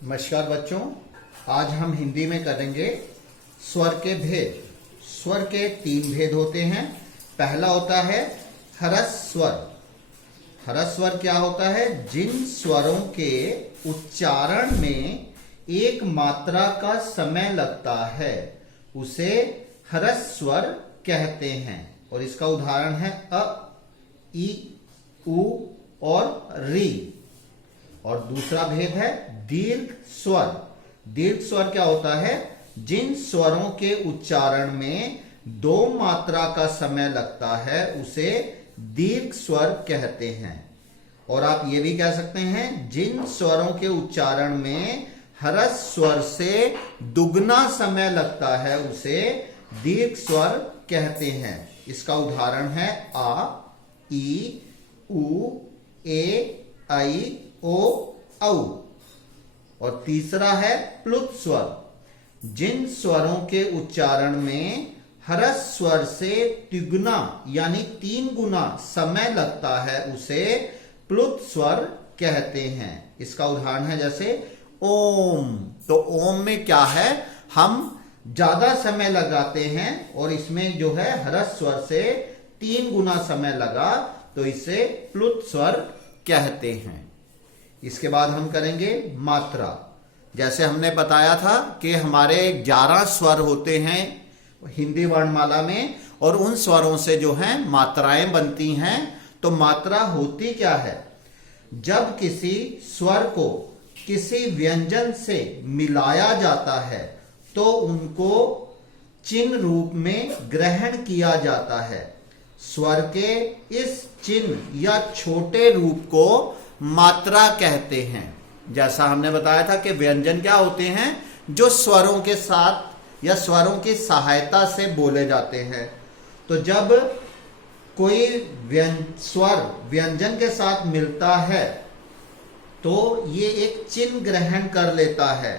नमस्कार बच्चों, आज हम हिंदी में करेंगे स्वर के भेद। स्वर के 3 भेद होते हैं। पहला होता है हरस स्वर। हरस स्वर क्या होता है? जिन स्वरों के उच्चारण में एक मात्रा का समय लगता है उसे हरस स्वर कहते हैं। और इसका उदाहरण है अ, ई, उ और री। और दूसरा भेद है दीर्घ स्वर। दीर्घ स्वर क्या होता है? जिन स्वरों के उच्चारण में 2 मात्रा का समय लगता है उसे दीर्घ स्वर कहते हैं। और आप ये भी कह सकते हैं जिन स्वरों के उच्चारण में हरस स्वर से दुगना समय लगता है उसे दीर्घ स्वर कहते हैं। इसका उदाहरण है आ, ई, उ, ए, ऐ, ओ, औ। और तीसरा है प्लुत स्वर। जिन स्वरों के उच्चारण में हरस स्वर से तिगुना यानी 3 गुना समय लगता है उसे प्लुत स्वर कहते हैं। इसका उदाहरण है जैसे ओम। तो ओम में क्या है? हम ज्यादा समय लगाते हैं और इसमें जो है हरस स्वर से 3 गुना समय लगा तो इसे प्लुत स्वर कहते हैं। इसके बाद हम करेंगे मात्रा। जैसे हमने बताया था कि हमारे 11 स्वर होते हैं हिंदी वर्णमाला में और उन स्वरों से जो हैं मात्राएं बनती हैं। तो मात्रा होती क्या है? जब किसी स्वर को किसी व्यंजन से मिलाया जाता है तो उनको चिन्ह रूप में ग्रहण किया जाता है। स्वर के इस चिन्ह या छोटे रूप को मात्रा कहते हैं। जैसा हमने बताया था कि व्यंजन क्या होते हैं? जो स्वरों के साथ या स्वरों की सहायता से बोले जाते हैं। तो जब कोई स्वर व्यंजन के साथ मिलता है तो ये एक चिन्ह ग्रहण कर लेता है,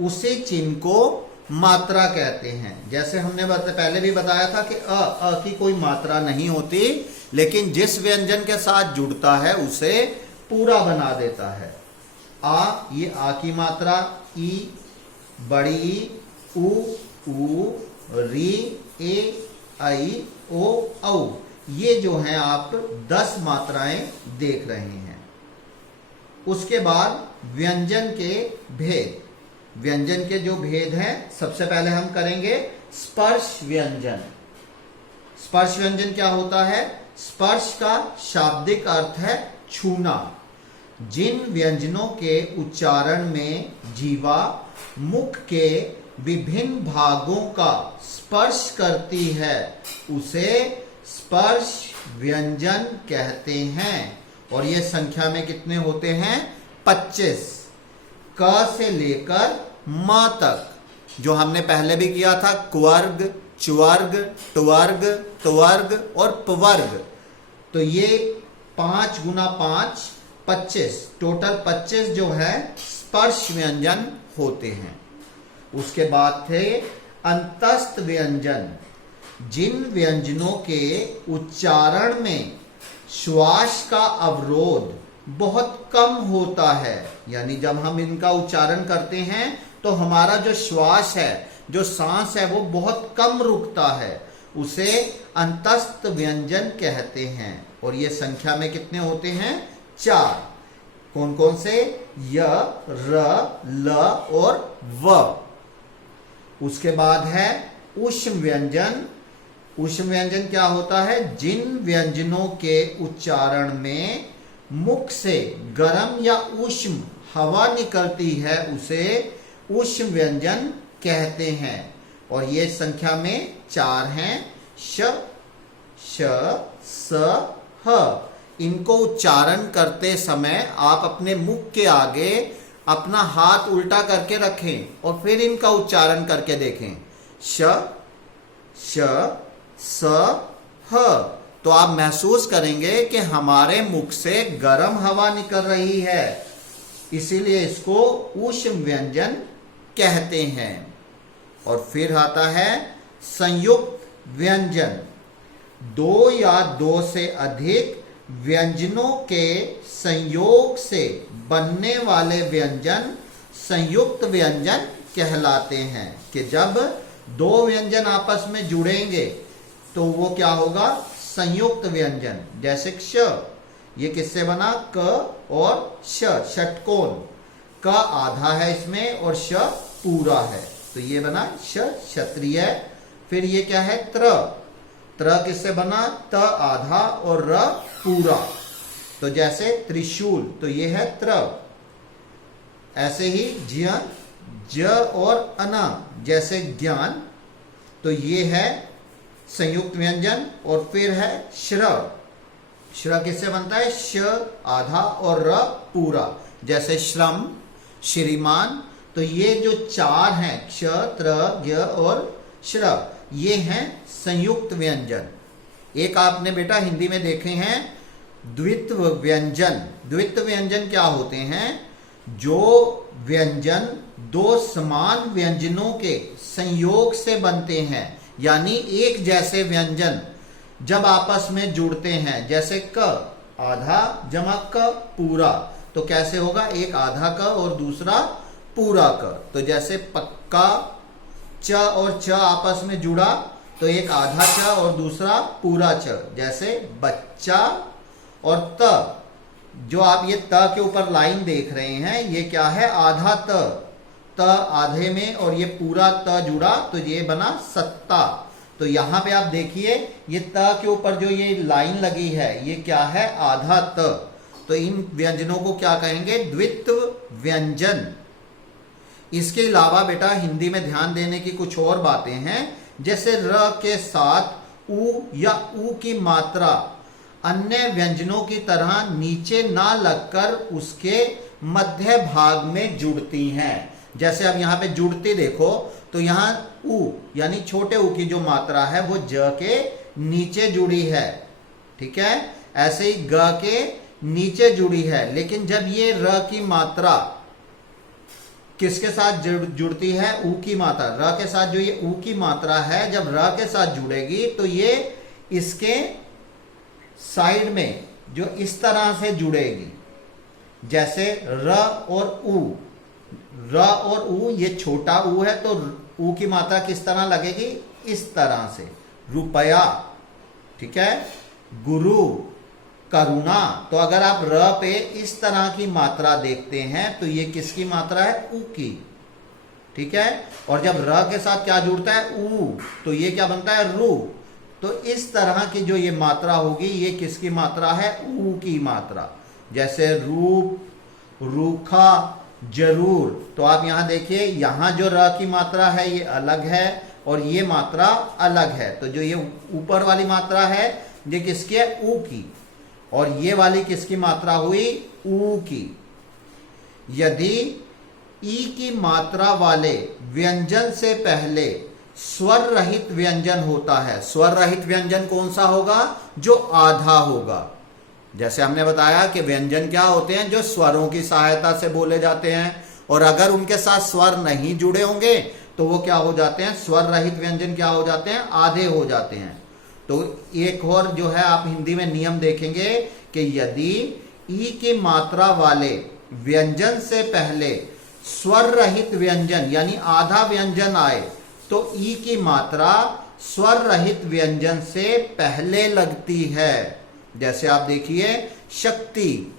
उसी चिन्ह को मात्रा कहते हैं। जैसे हमने पहले भी बताया था कि अ की कोई मात्रा नहीं होती, लेकिन जिस व्यंजन के साथ जुड़ता है उसे पूरा बना देता है। आ, ये आ की मात्रा, ई, बड़ी ई, उ, री, ए, ऐ, ओ, औ। ये जो हैं आप 10 मात्राएं देख रहे हैं। उसके बाद व्यंजन के भेद। व्यंजन के जो भेद हैं, सबसे पहले हम करेंगे स्पर्श व्यंजन। स्पर्श व्यंजन क्या होता है? स्पर्श का शाब्दिक अर्थ है छूना। जिन व्यंजनों के उच्चारण में जीवा मुख के विभिन्न भागों का स्पर्श करती है उसे स्पर्श व्यंजन कहते हैं। और ये संख्या में कितने होते हैं? 25। क से लेकर म तक, जो हमने पहले भी किया था, क्वर्ग, च्वर्ग, ट्वर्ग, त्वर्ग और पवर्ग। तो ये 5 गुना 5 25, टोटल 25 जो है स्पर्श व्यंजन होते हैं। उसके बाद थे अंतस्थ व्यंजन। जिन व्यंजनों के उच्चारण में श्वास का अवरोध बहुत कम होता है, यानी जब हम इनका उच्चारण करते हैं तो हमारा जो श्वास है, जो सांस है, वो बहुत कम रुकता है, उसे अंतस्थ व्यंजन कहते हैं। और ये संख्या में कितने होते हैं? 4। कौन कौन से? य, र, ल और व। उसके बाद है ऊष्म व्यंजन। ऊष्म व्यंजन क्या होता है? जिन व्यंजनों के उच्चारण में मुख से गर्म या ऊष्म हवा निकलती है उसे ऊष्म व्यंजन कहते हैं। और ये संख्या में 4 हैं। श, श, स, ह। इनको उच्चारण करते समय आप अपने मुख के आगे अपना हाथ उल्टा करके रखें और फिर इनका उच्चारण करके देखें। श, श, स, ह। तो आप महसूस करेंगे कि हमारे मुख से गर्म हवा निकल रही है, इसीलिए इसको ऊष्म व्यंजन कहते हैं। और फिर आता है संयुक्त व्यंजन। 2 या 2 से अधिक व्यंजनों के संयोग से बनने वाले व्यंजन संयुक्त व्यंजन कहलाते हैं। कि जब दो व्यंजन आपस में जुड़ेंगे तो वो क्या होगा, संयुक्त व्यंजन। जैसे क्ष, ये किससे बना, क और श, षटकोण। क आधा है इसमें और श पूरा है, तो ये बना श, क्षत्रिय। फिर ये क्या है, त्र। त्र किससे बना, त आधा और र पूरा, तो जैसे त्रिशूल, तो ये है त्र। ऐसे ही ज्ञ, ज और अना, जैसे ज्ञान, तो ये है संयुक्त व्यंजन। और फिर है श्र। श्र किससे बनता है, श आधा और र पूरा, जैसे श्रम, श्रीमान। तो ये जो चार हैं, क्ष, त्र, ज्ञ और श्र, ये हैं संयुक्त व्यंजन। एक आपने बेटा हिंदी में देखे हैं द्वित्व व्यंजन। द्वित्व व्यंजन क्या होते हैं, जो व्यंजन दो समान व्यंजनों के संयोग से बनते हैं, यानी एक जैसे व्यंजन जब आपस में जुड़ते हैं। जैसे क आधा जमा क पूरा, तो कैसे होगा, एक आधा क और दूसरा पूरा क। तो जैसे पक्का, च और च आपस में जुड़ा तो एक आधा च और दूसरा पूरा च। जैसे बच्चा और त, जो आप ये त के ऊपर लाइन देख रहे हैं, ये क्या है, आधा त। त आधे में और ये पूरा त जुड़ा तो ये बना सत्ता। तो यहां पे आप देखिए, ये त के ऊपर जो ये लाइन लगी है, ये क्या है, आधा त। तो इन व्यंजनों को क्या कहेंगे, द्वित्व व्यंजन। इसके अलावा बेटा हिंदी में ध्यान देने की कुछ और बातें हैं। जैसे र के साथ उ या उ की मात्रा अन्य व्यंजनों की तरह नीचे ना लगकर उसके मध्य भाग में जुड़ती हैं। जैसे अब यहाँ पे जुड़ती देखो, तो यहाँ उ यानी छोटे उ की जो मात्रा है वो ज के नीचे जुड़ी है, ठीक है। ऐसे ही ग के नीचे जुड़ी है। लेकिन जब ये र की मात्रा किसके साथ जुड़ती है, उ की मात्रा, र के साथ जो ये उ की मात्रा है, जब र के साथ जुड़ेगी तो ये इसके साइड में जो इस तरह से जुड़ेगी। जैसे र और उ, र और उ, ये छोटा उ है तो उ की मात्रा किस तरह लगेगी, इस तरह से, रुपया, ठीक है। गुरु, करुणा, तो अगर आप र पे इस तरह की मात्रा देखते हैं तो ये किसकी मात्रा है, उ की, ठीक है। और जब र के साथ क्या जुड़ता है, उ, तो ये क्या बनता है, रु। तो इस तरह की जो ये मात्रा होगी, ये किसकी मात्रा है, उ की मात्रा। जैसे रूप, रूखा, जरूर। तो आप यहां देखिए, यहां जो र की मात्रा है ये अलग है और ये मात्रा अलग है। तो जो ये ऊपर वाली मात्रा है ये किसकी है, उ की, और ये वाली किसकी मात्रा हुई, उ की। यदि ई की मात्रा वाले व्यंजन से पहले स्वर रहित व्यंजन होता है, स्वर रहित व्यंजन कौन सा होगा, जो आधा होगा। जैसे हमने बताया कि व्यंजन क्या होते हैं, जो स्वरों की सहायता से बोले जाते हैं, और अगर उनके साथ स्वर नहीं जुड़े होंगे तो वो क्या हो जाते हैं, स्वर रहित व्यंजन क्या हो जाते हैं, आधे हो जाते हैं। तो एक और जो है आप हिंदी में नियम देखेंगे कि यदि ई की मात्रा वाले व्यंजन से पहले स्वर रहित व्यंजन यानी आधा व्यंजन आए तो ई की मात्रा स्वर रहित व्यंजन से पहले लगती है। जैसे आप देखिए शक्ति,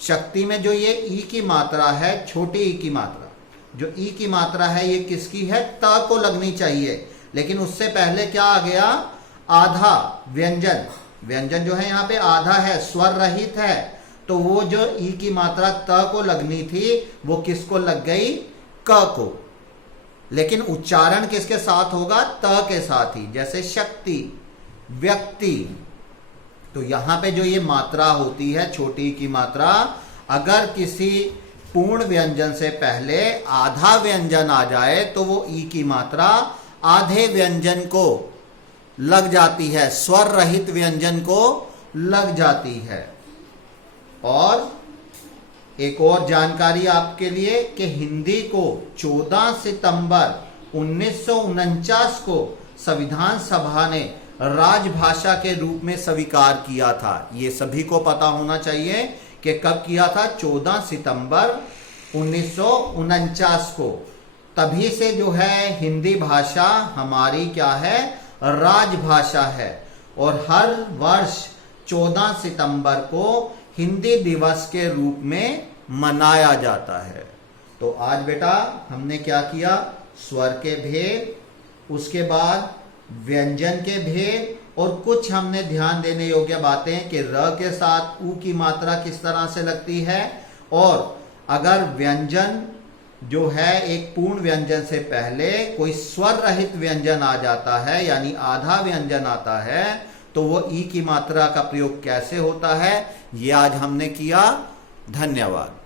शक्ति में जो ये ई की मात्रा है, छोटी ई की मात्रा, जो ई की मात्रा है ये किसकी है, त को लगनी चाहिए, लेकिन उससे पहले क्या आ गया, आधा व्यंजन। व्यंजन जो है यहाँ पे आधा है, स्वर रहित है, तो वो जो ई की मात्रा त को लगनी थी वो किसको लग गई, क को। लेकिन उच्चारण किसके साथ होगा, त के साथ ही। जैसे शक्ति, व्यक्ति। तो यहां पे जो ये मात्रा होती है, छोटी की मात्रा, अगर किसी पूर्ण व्यंजन से पहले आधा व्यंजन आ जाए तो वो ई की मात्रा आधे व्यंजन को लग जाती है, स्वर रहित व्यंजन को लग जाती है। और एक और जानकारी आपके लिए कि हिंदी को 14 सितंबर 1949 को संविधान सभा ने राजभाषा के रूप में स्वीकार किया था। ये सभी को पता होना चाहिए कि कब किया था, 14 सितंबर 1949 को। तभी से जो है हिंदी भाषा हमारी क्या है, राजभाषा है। और हर वर्ष 14 सितंबर को हिंदी दिवस के रूप में मनाया जाता है। तो आज बेटा हमने क्या किया, स्वर के भेद, उसके बाद व्यंजन के भेद, और कुछ हमने ध्यान देने योग्य बातें कि र के साथ ऊ की मात्रा किस तरह से लगती है, और अगर व्यंजन जो है एक पूर्ण व्यंजन से पहले कोई स्वर रहित व्यंजन आ जाता है यानी आधा व्यंजन आता है तो वो ई की मात्रा का प्रयोग कैसे होता है, ये आज हमने किया। धन्यवाद।